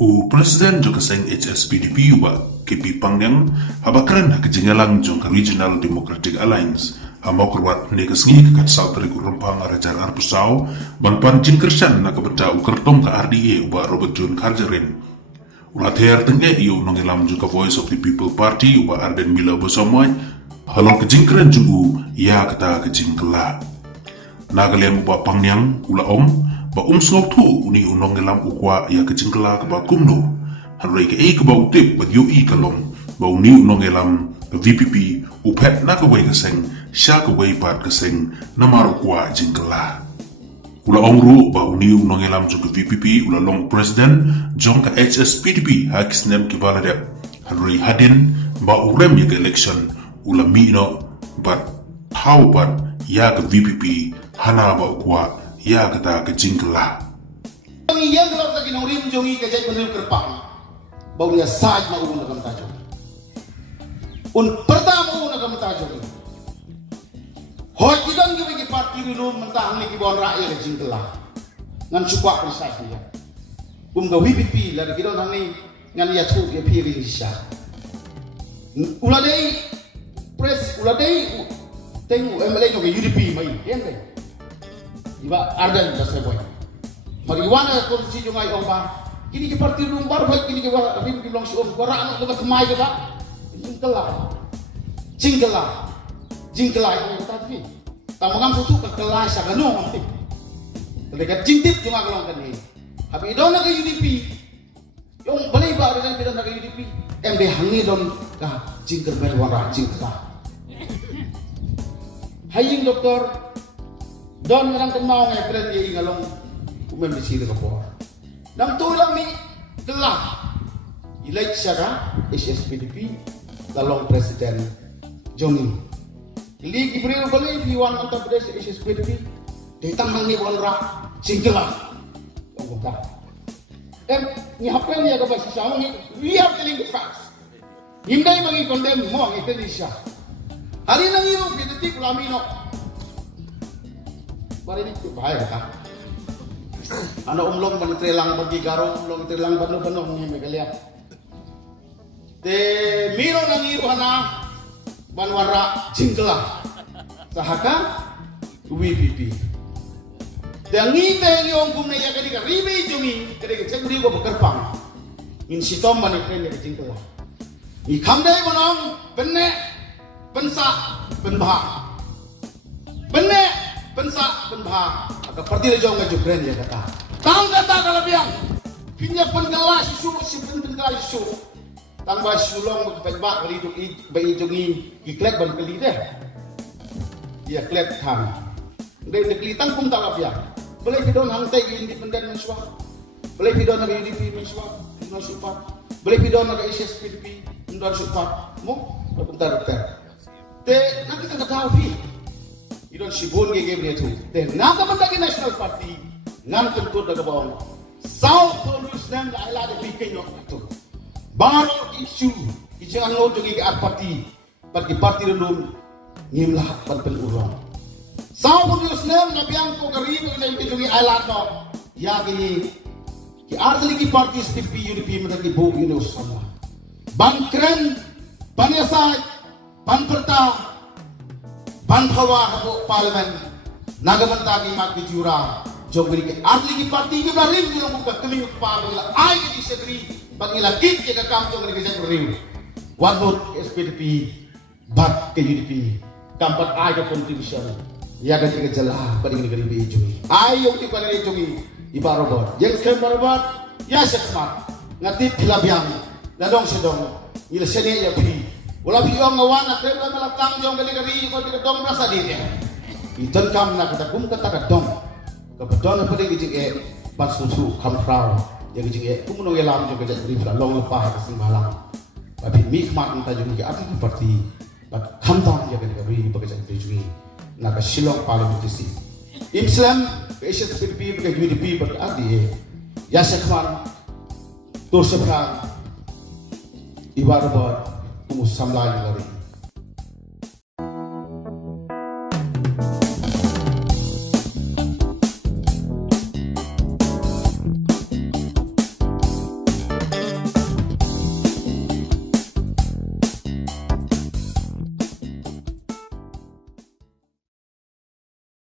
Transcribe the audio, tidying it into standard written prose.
U Presiden juga seng HSPDP wa KP Pangyang habakran kejingalang jong Regional Democratic Alliance hamba kurwat negasngi kat sautri kurumpang arajar arpusau ban jingkersan na kebenta ukertom ka RDA uba Robert John Karjarin ulather tengge iyo nongelam juga Voice of the People Party uba Arden Mila Bosomoy halong kejingkeran jungu ya kata kejingkela nagalem uba Pangyang ula ba umsngok tu uni unong ngelam ukwa ya kejingkela ke ba kumno hanrei ke ke ba utip ba yu kalong ba uni unong ngelam ke VPP upet na ke wei keseng sya ke wei pat keseng namar ukwa jingkela ula ongru ba uni unong ngelam ju ke VPP ula long president jong ke HSPDP hakisnem ke baladep hanrei hadin ba urem ya ke election ula mino bat how bat ya ke VPP hana ba ukwa ya kata kejingkela. Yang yang kalau lagi naurim jongi kejai penerima kerpang, bau dia saj na uun nakam tajo. Un pertama uun nakam tajo. Hoi kidang juga ki parti dulu mentah ni ki bon rakyat kejingkela. Ngan suka persai dia. Ga VPP la kidang ni ngan ya tu ya pilih Indonesia. Uladai press uladai tengok MLA juga UDP mai, yang deh. Iba Arden dah saya boy. Mariwana konstitusi jungai omba. Kini ke parti lumbar baik kini ke rim bilang si om korak anak lepas kemai ke pak. Jingkela itu tadi. Tamangam susu kekelas agak nong. Terdekat jintip cuma kalau kan ini. Tapi idona ke UDP. Yang boleh iba Arden idona ke UDP. MD hangi don kah jingkel berwarna jingkela. Haying doktor. Don orang kemau ngai pren dia ingalong umem di sini kapor. Nam tulang ni gelap. Ilai syara HSPDP lalong presiden Jongi. Ligi beri beli piwan Uttar Pradesh HSPDP. Datang hang ni wanra singgelah. Ongkota. Ni apa ni ada bahasa sama ni? We are telling the facts. Hindai bagi condemn mo Indonesia. Hari nang iro pidetik ulamino. Mari ni bahaya kata. Anak umlong menitrelang bagi garong, umlong menitrelang banu-banu ni megalia. Te miro nangiru hana banwara jingkela. Sahaka VPP. Dan ngite yung gumna ya kadi ka ribe jumi kadi ka cengri go bekerpang. In sitom manitren ya jingkela. I kamdai manong benne pensa penbah. Benne pensa penbah agak parti lejong ngaju brand ya kata tang kata kalau biang pinya pengelas isu si pengelas isu tang ba sulong pagba kali itu bai jongi giklek ban kali deh dia klek kan deh kelitang pun tak biang boleh bidon hang teh independen mensua boleh bidon naga UDP mensua no support boleh bidon naga HSPDP ndor support mo bentar te nanti kita tahu idon sibon ge game dia tu. Dan naga mandagi National Party ngam tentu daga bawang. South Jerusalem la ila de bikin yo tu. Baro isu ijangan lo jogi ke parti. Parti dulu ngimlah pen urang. South Jerusalem na biang ko gari ko na jogi ila no. Ya gini ki artli ki parti STP UDP mandagi bo you know sama. Bangkren Banyasai Banperta Banhawa habo parlimen nagamanta ki mak bijura jogri ke asli ki parti ki barim ni mo ka kami pa bila ay ki sekri pagila kit ke kam jogri ke sekri one vote SPDP bat ke UDP kampat ay ka contribution ya ga ke jala padi ni gari be jogi ay yung ti pala jogi ibarobot yang skem barobot ya sekmat ngati pilabiang dadong sedong ila sene ya pi wala biyong ngawan at rebla malakang jong galigari ko ti dong rasa di dia iton kam na kata kum kata dong kabadon pa di jige pasusu kam frau yang jige kumuno yelam jong gajat ribla long lepa kasing malang tapi mikmat ta jong ke ati parti but kam ta ya galigari bagajat jong na ka silong parliamentary Islam Asian PDP bagai UDP bagai adi ya sekman tur sebran ibarat kumus samlai lari